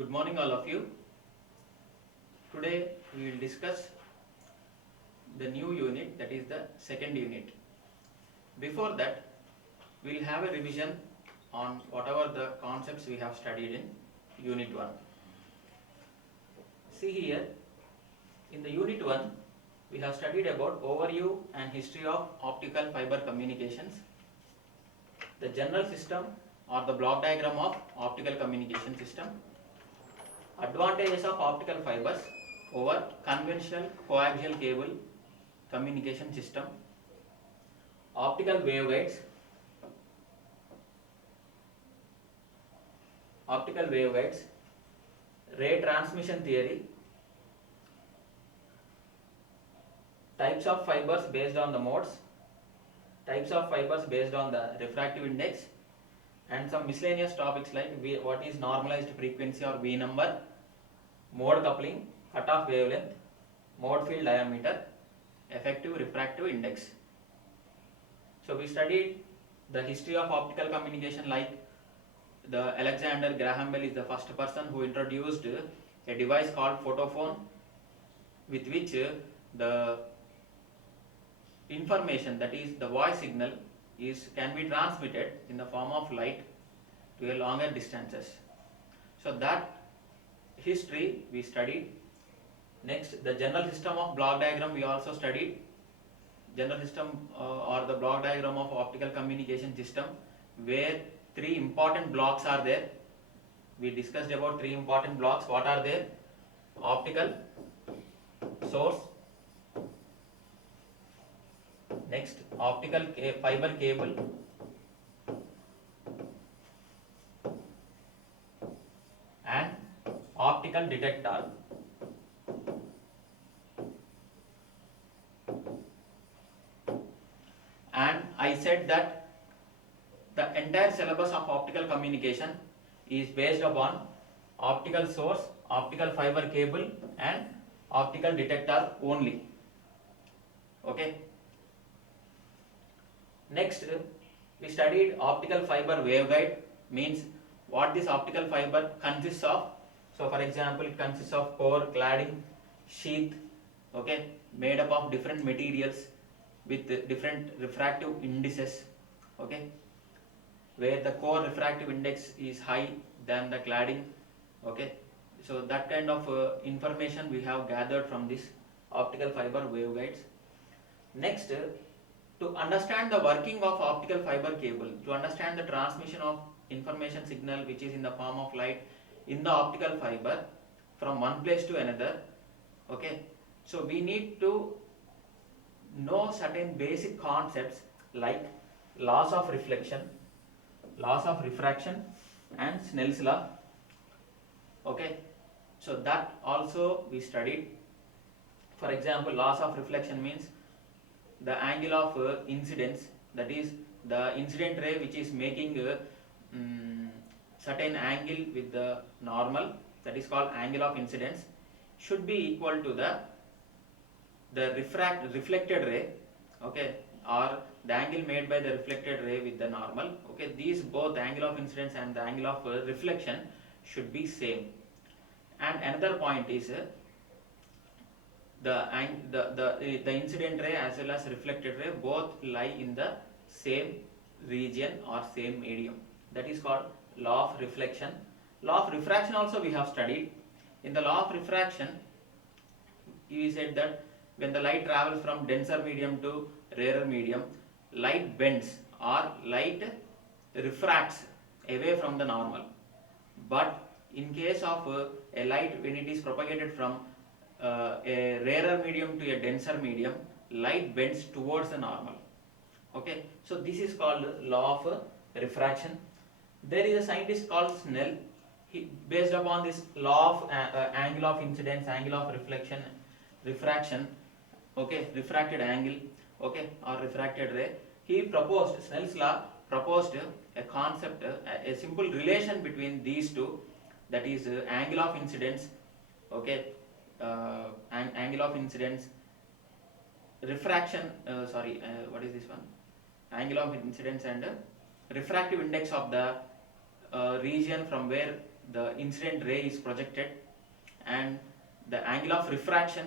Good morning all of you. Today we will discuss the new unit, that is the second unit. Before that we will have a revision on whatever the concepts we have studied in unit 1. See here, in the unit 1 we have studied about overview and history of optical fiber communications, the general system or the block diagram of optical communication system, advantages of optical fibers over conventional coaxial cable communication system, optical waveguides, ray transmission theory, types of fibers based on the modes, types of fibers based on the refractive index, and some miscellaneous topics like what is normalized frequency or V number, mode coupling, cutoff wavelength, mode field diameter, effective refractive index. So we studied the history of optical communication, like the Alexander Graham Bell is the first person who introduced a device called photophone, with which the information, that is the voice signal, can be transmitted in the form of light to a longer distances. So that history we studied. Next, the general system of block diagram we also studied. General system or the block diagram of optical communication system, where three important blocks are there. We discussed about three important blocks. What are there? Optical source, next optical fiber cable, and optical detector. And I said that the entire syllabus of optical communication is based upon optical source, optical fiber cable, and optical detector only. Okay. Next, we studied optical fiber waveguide, means what this optical fiber consists of. So for example, it consists of core, cladding, sheath, okay, made up of different materials with different refractive indices, okay, where the core refractive index is high than the cladding, okay. So that kind of information we have gathered from this optical fiber waveguides. Next, to understand the working of optical fiber cable, to understand the transmission of information signal which is in the form of light in the optical fiber from one place to another, okay, so we need to know certain basic concepts like laws of reflection, laws of refraction, and Snell's law, okay. So that also we studied. For example, laws of reflection means the angle of incidence, that is the incident ray which is making certain angle with the normal, that is called angle of incidence, should be equal to the reflected ray, okay, or the angle made by the reflected ray with the normal, okay. These both angle of incidence and the angle of reflection should be same. And another point is the incident ray as well as reflected ray both lie in the same region or same medium, that is called law of reflection. Law of refraction also we have studied. In the law of refraction, we said that when the light travels from denser medium to rarer medium, light bends or light refracts away from the normal. But in case of a light, when it is propagated from a rarer medium to a denser medium, light bends towards the normal, okay. So this is called law of refraction. There is a scientist called Snell. Based upon this law of angle of incidence, angle of reflection, refraction, okay, refracted angle, okay, or refracted ray, Snell's law proposed a concept, a simple relation between these two, that is angle of incidence, okay, angle of incidence, refraction, what is this one, angle of incidence and refractive index of the region from where the incident ray is projected, and the angle of refraction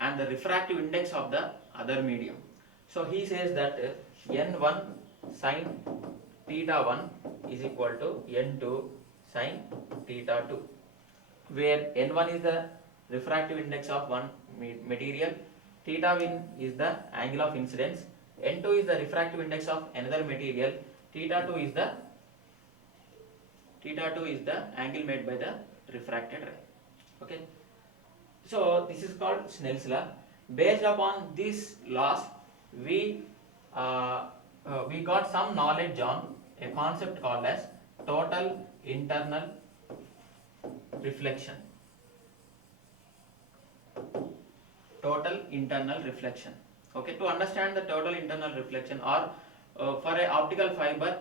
and the refractive index of the other medium. So he says that n1 sin theta 1 is equal to n2 sin theta 2, where n1 is the refractive index of one material, theta 1 is the angle of incidence, n2 is the refractive index of another material, theta 2 is the angle made by the refracted ray. Okay, so this is called Snell's law. Based upon these laws, we got some knowledge on a concept called as total internal reflection. Total internal reflection. Okay, to understand the total internal reflection, or for a optical fiber,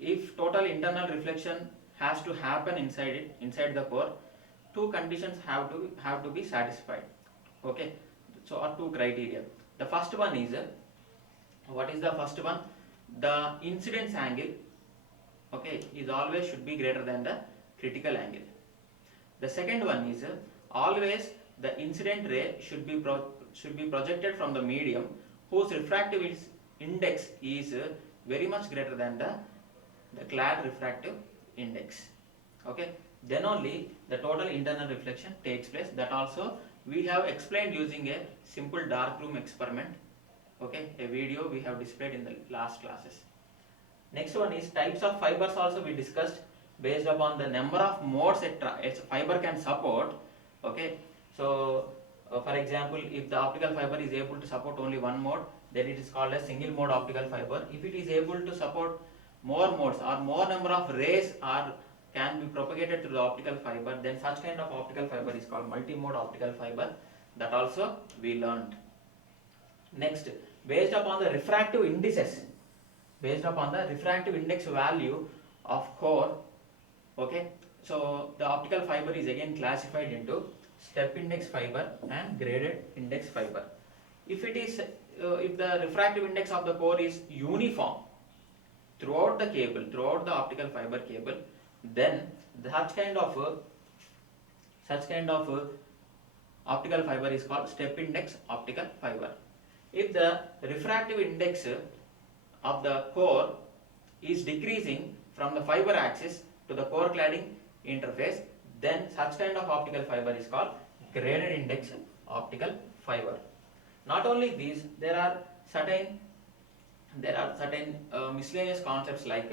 if total internal reflection has to happen inside the core, two conditions have to be satisfied. Okay, so or two criteria. The first one is, what is the first one? The incidence angle, okay, is always should be greater than the critical angle. The second one is, always the incident ray should be projected from the medium whose refractive index is very much greater than the clad refractive index. Okay, then only the total internal reflection takes place. That also we have explained using a simple darkroom experiment. Okay, a video we have displayed in the last classes. Next one is types of fibers. Also we discussed based upon the number of modes a fiber can support. Okay, so for example, if the optical fiber is able to support only one mode, then it is called a single mode optical fiber. If it is able to support more modes or more number of rays can be propagated through the optical fiber, then such kind of optical fiber is called multi-mode optical fiber. That also we learned. Next, based upon the refractive indices, based upon the refractive index value of core, okay, so the optical fiber is again classified into step index fiber and graded index fiber. If it is if the refractive index of the core is uniform throughout the cable, throughout the optical fiber cable, then such kind of optical fiber is called step index optical fiber. If the refractive index of the core is decreasing from the fiber axis to the core cladding interface, then such kind of optical fiber is called graded index optical fiber. Not only these, there are certain miscellaneous concepts like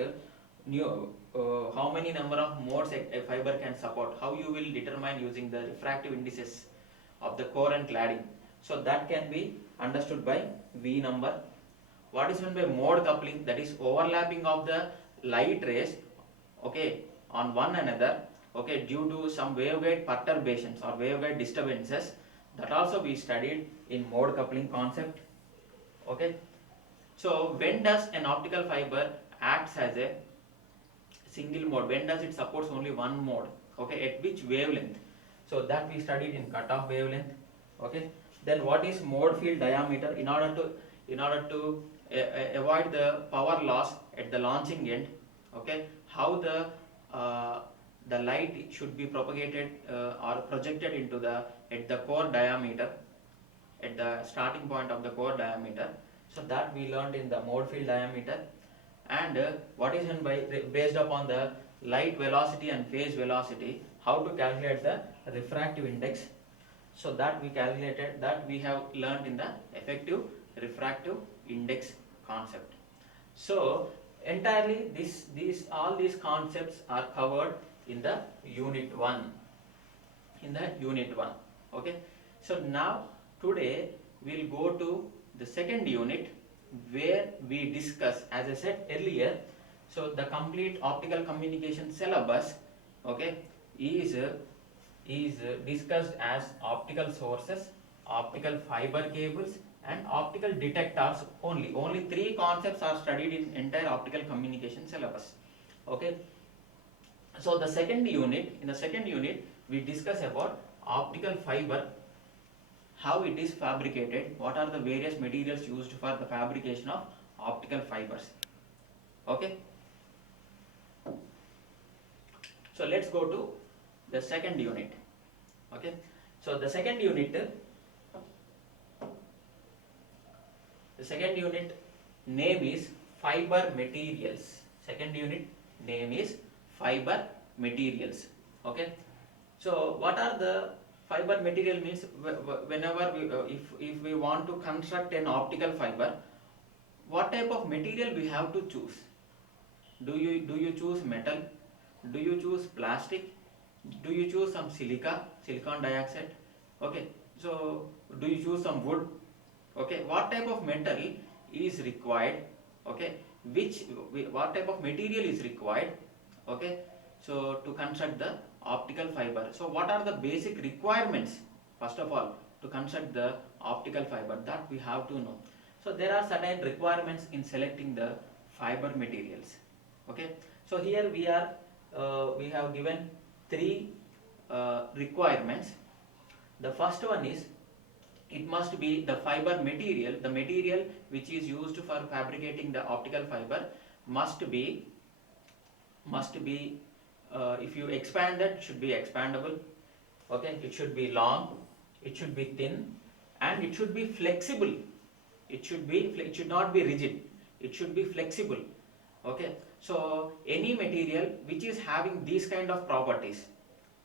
how many number of modes a fiber can support, how you will determine using the refractive indices of the core and cladding. So that can be understood by V number. What is meant by mode coupling? That is overlapping of the light rays, okay, on one another, okay, due to some waveguide perturbations or waveguide disturbances. That also we studied in mode coupling concept. Okay, so when does an optical fiber acts as a single mode? When does it supports only one mode? Okay, at which wavelength? So that we studied in cutoff wavelength. Okay, then what is mode field diameter? In order to avoid the power loss at the launching end, okay, how the light should be propagated or projected into at the core diameter, at the starting point of the core diameter. So that we learned in the mode field diameter. And what is meant by based upon the light velocity and phase velocity, how to calculate the refractive index. So that we calculated, that we have learned in the effective refractive index concept. So entirely all these concepts are covered in the unit 1. Okay, so now today we'll go to the second unit, where we discuss, as I said earlier, so the complete optical communication syllabus, okay, is discussed as optical sources, optical fiber cables, and optical detectors only. Only 3 concepts are studied in entire optical communication syllabus. Okay, so in the second unit we discuss about optical fiber, how it is fabricated, what are the various materials used for the fabrication of optical fibers. Okay, So let's go to the second unit. Okay, so the second unit name is fiber materials. Second unit name is fiber materials. Okay, so what are the fiber material means? Whenever we if we want to construct an optical fiber, what type of material we have to choose? Do you choose metal? Do you choose plastic? Do you choose some silicon dioxide? Okay, so do you choose some wood? Okay, what type of metal is required? Okay, what type of material is required? Okay, so to construct the optical fiber, so what are the basic requirements first of all to construct the optical fiber, that we have to know. So there are certain requirements in selecting the fiber materials. Okay, so here we have given three requirements. The first one is, it must be the fiber material, the material which is used for fabricating the optical fiber must be if you expand it, should be expandable. Okay, it should be long, it should be thin, and it should be flexible. It should not be rigid, it should be flexible. Okay, so any material which is having these kind of properties,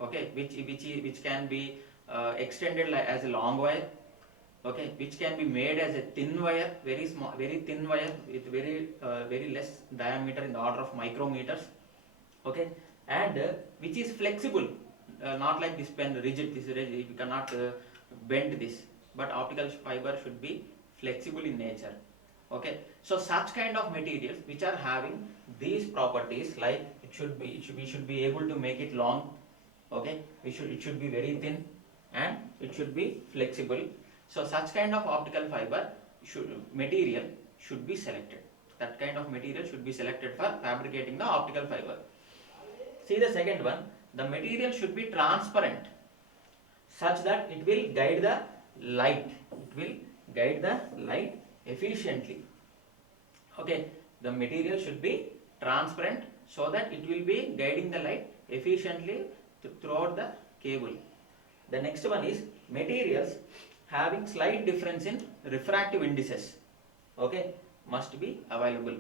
okay, which can be extended as a long wire, okay, which can be made as a thin wire, very small, very thin wire with very less diameter in the order of micrometers. Okay, and which is flexible, not like this pen rigid. This is rigid, we cannot bend this, but optical fiber should be flexible in nature. Okay, so such kind of materials which are having these properties, like we should be able to make it long. Okay, it should be very thin, and it should be flexible. So such kind of optical fiber material should be selected. That kind of material should be selected for fabricating the optical fiber. See the second one, the material should be transparent such that it will guide the light. It will guide the light efficiently. Okay, the material should be transparent so that it will be guiding the light efficiently throughout the cable. The next one is materials having slight difference in refractive indices. Okay, must be available.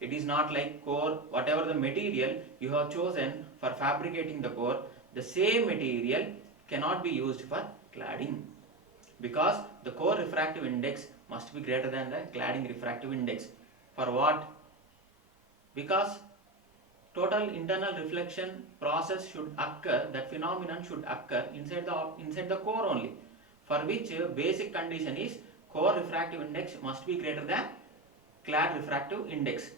It is not like core, whatever the material you have chosen for fabricating the core, the same material cannot be used for cladding, because the core refractive index must be greater than the cladding refractive index. For what? Because total internal reflection process should occur, that phenomenon should occur inside the core only, for which basic condition is core refractive index must be greater than clad refractive index.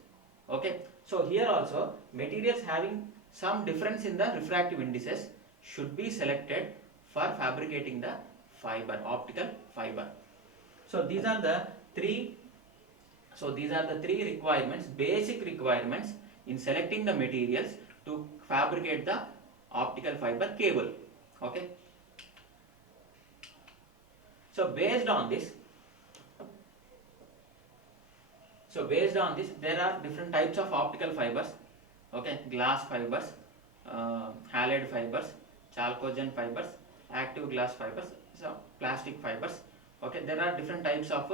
Okay, so here also materials having some difference in the refractive indices should be selected for fabricating the fiber, optical fiber. So these are the three requirements, basic requirements in selecting the materials to fabricate the optical fiber cable. Okay, so based on this, there are different types of optical fibers. Okay, glass fibers, halide fibers, chalcogen fibers, active glass fibers, so plastic fibers. Okay, there are different types of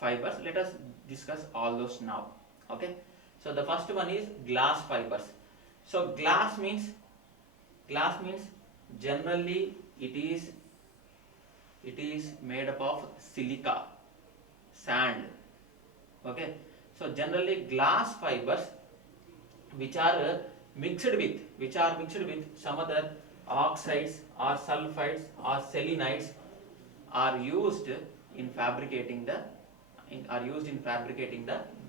fibers. Let us discuss all those now. Okay, so the first one is glass fibers. So glass means generally it is made up of silica, sand. Okay, so generally glass fibers which are mixed with some other oxides or sulfides or selenides are used in fabricating the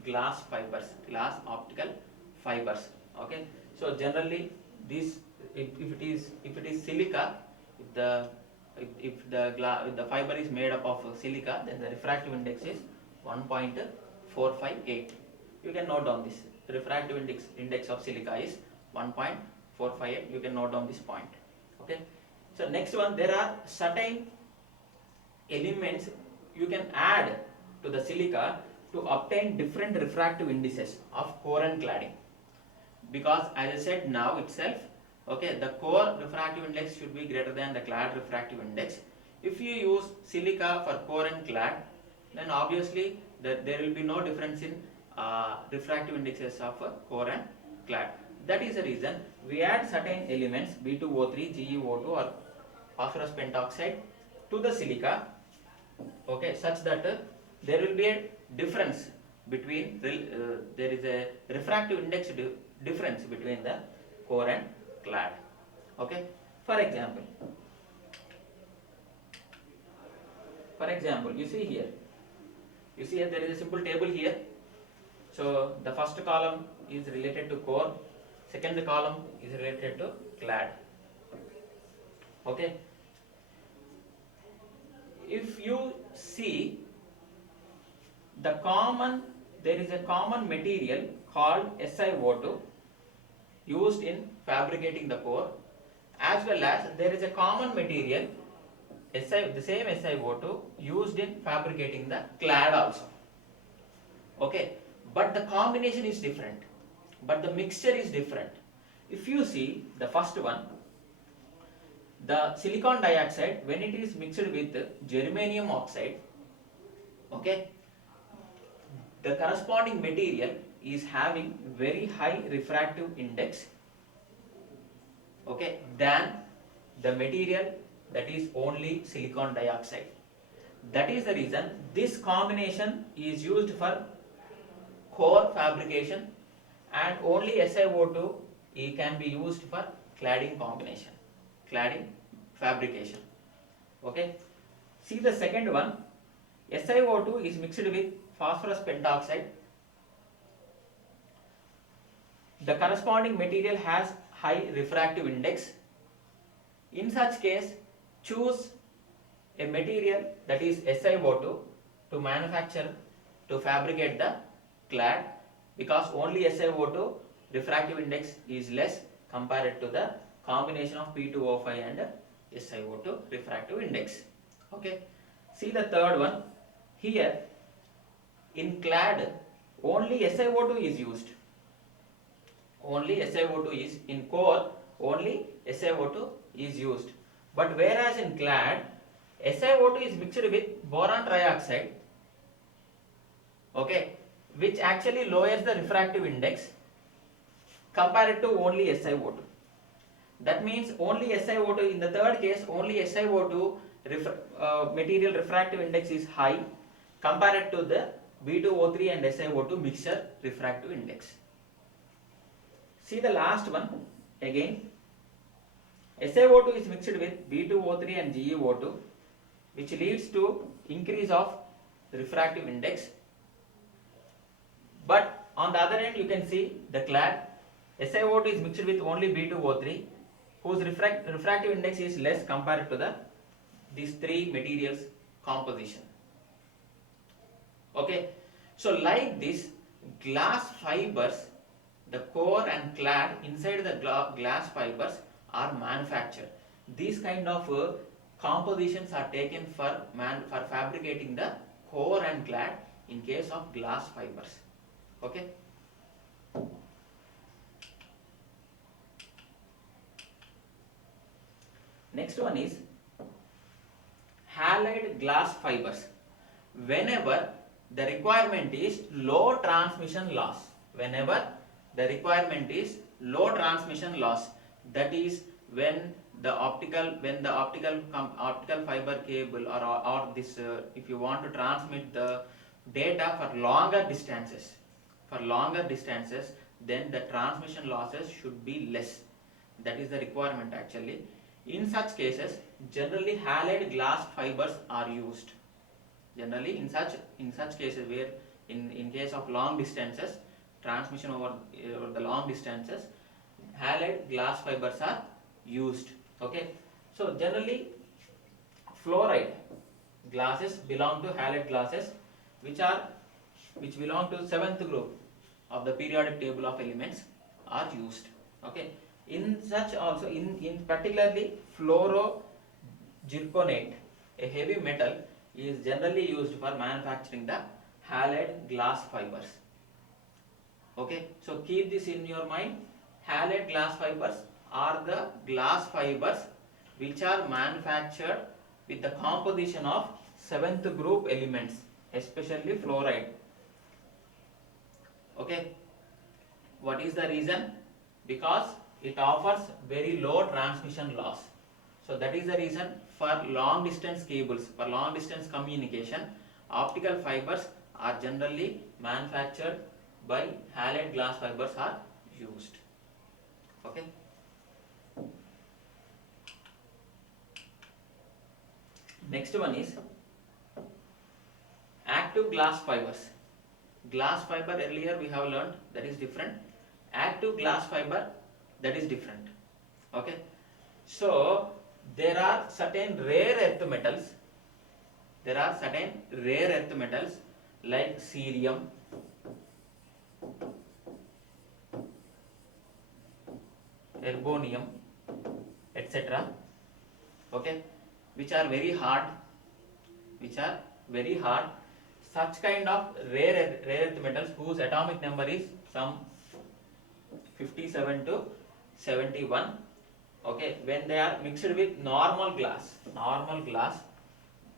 glass fibers, glass optical fibers. Okay, so generally this, if it is silica, if the fiber is made up of silica, then the refractive index is 1.458. You can note down this. The refractive index of silica is 1.458. You can note down this point. Okay, so next one, there are certain elements you can add to the silica to obtain different refractive indices of core and cladding, because as I said now itself, Okay, the core refractive index should be greater than the clad refractive index. If you use silica for core and clad, then obviously there will be no difference in refractive indexes of core and clad. That is the reason we add certain elements B2O3, GeO2 or phosphorus pentoxide to the silica, okay, such that there will be a difference between there is a refractive index difference between the core and clad. Okay, for example, you see here, there is a simple table here. So the first column is related to core, second column is related to clad. Okay, if you see the common, there is a common material called SiO2 used in fabricating the core, as well as there is a common material the same SiO2 used in fabricating the clad also. Okay, but the combination is different, but the mixture is different. If you see the first one, the silicon dioxide, when it is mixed with germanium oxide, okay, the corresponding material is having very high refractive index, okay, than the material that is only silicon dioxide. That is the reason this combination is used for core fabrication, and only SiO2 can be used for cladding combination, cladding fabrication. Okay, see the second one, SiO2 is mixed with phosphorus pentoxide. The corresponding material has high refractive index. In such case, choose a material that is SiO2 to manufacture, to fabricate the clad, because only SiO2 refractive index is less compared to the combination of P2O5 and SiO2 refractive index. Okay, see the third one here. In clad, only SiO2 is used. Only SiO2 is in core. Only SiO2 is used. But whereas in clad, SiO2 is mixed with boron trioxide. Okay, which actually lowers the refractive index compared to only SiO2. That means only SiO2, in the third case, only SiO2 material refractive index is high compared to the B2O3 and SiO2 mixture refractive index. See the last one again. SiO2 is mixed with B2O3 and GeO2, which leads to increase of refractive index. But on the other end, you can see the clad, SiO2 is mixed with only B2O3, whose refractive index is less compared to these three materials composition. Okay, so like this, glass fibers, the core and clad inside the glass fibers are manufactured. These kind of compositions are taken for fabricating the core and clad in case of glass fibers. Okay. Next one is halide glass fibers. Whenever the requirement is low transmission loss, whenever the requirement is low transmission loss, that is when the optical fiber cable or this if you want to transmit the data for longer distances, then the transmission losses should be less. That is the requirement actually. In such cases, generally halide glass fibers are used. Generally in such cases where in case of long distances, transmission over the long distances, halide glass fibers are used. Okay, so generally fluoride glasses belong to halide glasses, which belong to 7th group of the periodic table of elements are used. Okay, in such also in particularly fluorozirconate, a heavy metal, is generally used for manufacturing the halide glass fibers. Okay, so keep this in your mind. Halide glass fibers are the glass fibers which are manufactured with the composition of seventh group elements, especially fluoride. Okay, what is the reason? Because it offers very low transmission loss. So that is the reason for long distance cables, for long distance communication, optical fibers are generally manufactured by halide glass fibers are used. Okay. Next one is active glass fibers. Glass fiber earlier we have learned, that is different. Active glass fiber, that is different. Okay. So there are certain rare earth metals. There are certain rare earth metals like cerium, erbonium, etc. Okay, which are very hard. Such kind of rare earth metals whose atomic number is some 57 to 71. Okay, when they are mixed with normal glass,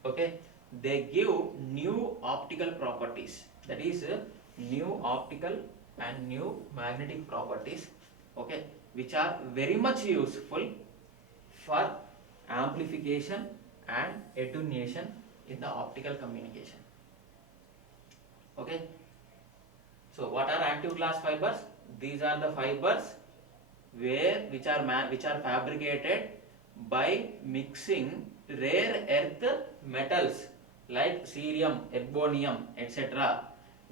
okay, they give new optical properties. That is new optical and new magnetic properties. Okay, which are very much useful for amplification and attenuation in the optical communication. Okay, so what are active glass fibers? These are the fibers which are fabricated by mixing rare earth metals like cerium, erbonium, etc.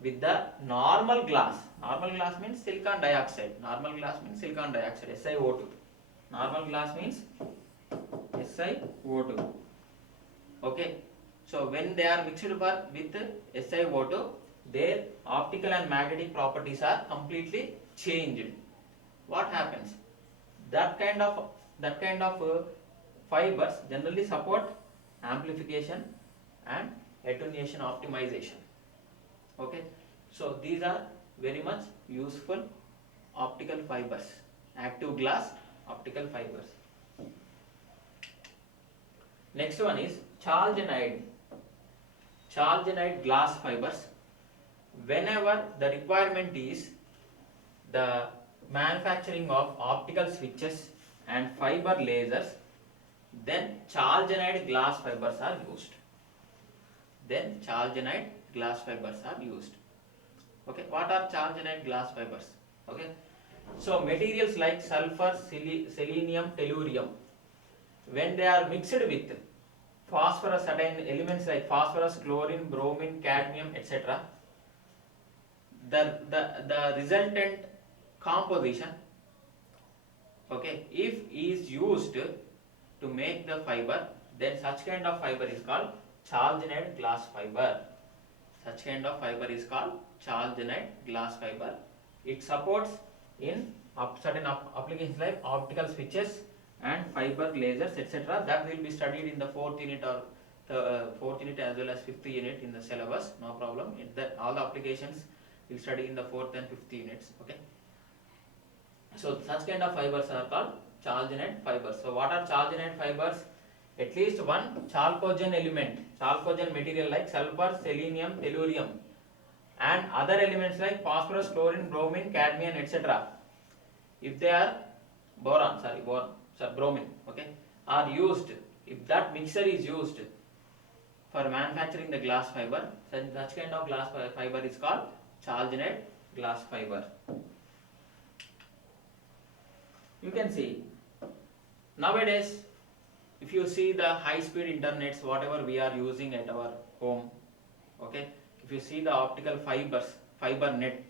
with the normal glass. Normal glass means silicon dioxide. SiO2. Normal glass means SiO2. Okay. So when they are mixed with SiO2, their optical and magnetic properties are completely changed. What happens? That kind of fibers generally support amplification and attenuation optimization. Okay, so these are very much useful optical fibers, active glass optical fibers. Next one is chalgenide glass fibers. Whenever the requirement is the manufacturing of optical switches and fiber lasers, then chalgenide glass fibers are used. Okay, what are chalgenide glass fibers? Okay, so materials like sulfur, selenium, tellurium, when they are mixed with phosphorus, certain elements like phosphorus, chlorine, bromine, cadmium, etc., the resultant composition, okay, if is used to make the fiber, then such kind of fiber is called chalgenide glass fiber. It supports in certain applications like optical switches and fiber lasers, etc. That will be studied in the 4th unit or the 4th unit as well as 5th unit in the syllabus. No problem. All the applications we'll study in the 4th and 5th units. Okay. So such kind of fibers are called chalgenide fibers. So what are chalgenide fibers? At least one chalcogen material like sulfur, selenium, tellurium, and other elements like phosphorus, chlorine, bromine, cadmium, etc. If they are bromine, okay, are used, if that mixture is used for manufacturing the glass fiber, such kind of glass fiber is called chalgenide glass fiber. You can see nowadays, if you see the high speed internets, whatever we are using at our home, okay, if you see the optical fiber net,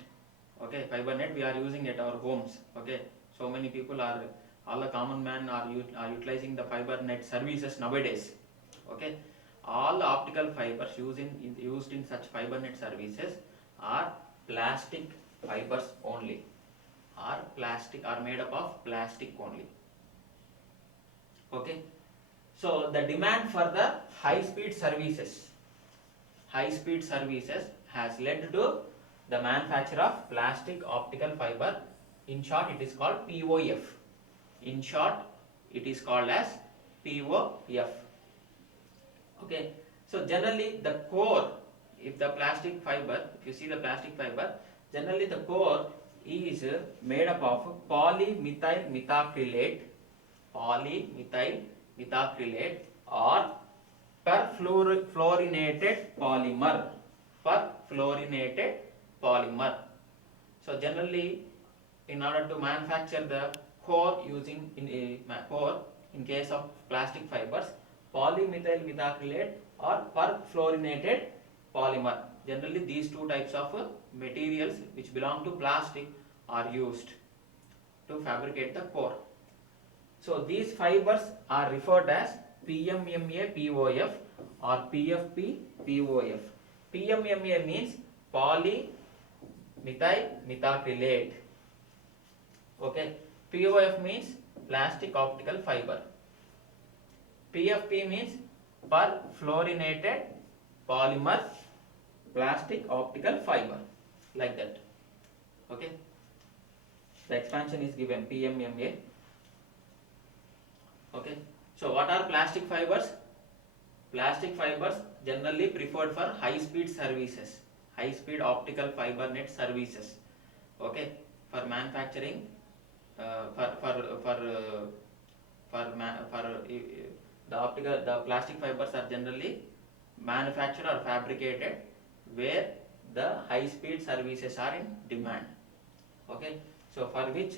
okay, fiber net we are using at our homes, okay, so many people are, all the common man are utilizing the fiber net services nowadays, okay. All the optical fibers used in such fiber net services are plastic fibers only, are made up of plastic only. Okay, so the demand for the high speed services has led to the manufacture of plastic optical fiber. In short, it is called POF. In short, it is called as POF. Okay, so generally the core, if the plastic fiber, if you see the plastic fiber, generally the core is made up of polymethyl methacrylate, polymethyl methacrylate, or perfluorinated polymer, perfluorinated polymer. So generally, in order to manufacture the core using in a core in case of plastic fibers, polymethyl methacrylate or perfluorinated polymer. Generally, these two types of materials which belong to plastic are used to fabricate the core. So these fibers are referred as PMMA POF or PFP POF. PMMA means polymethyl methacrylate. Okay, POF means plastic optical fiber. PFP means perfluorinated polymer plastic optical fiber, like that. Okay, the expansion is given PMMA. Okay, so what are plastic fibers? Plastic fibers generally preferred for high speed services, high speed optical fiber net services. Okay, for manufacturing, the plastic fibers are generally manufactured or fabricated where the high speed services are in demand. Okay, so for which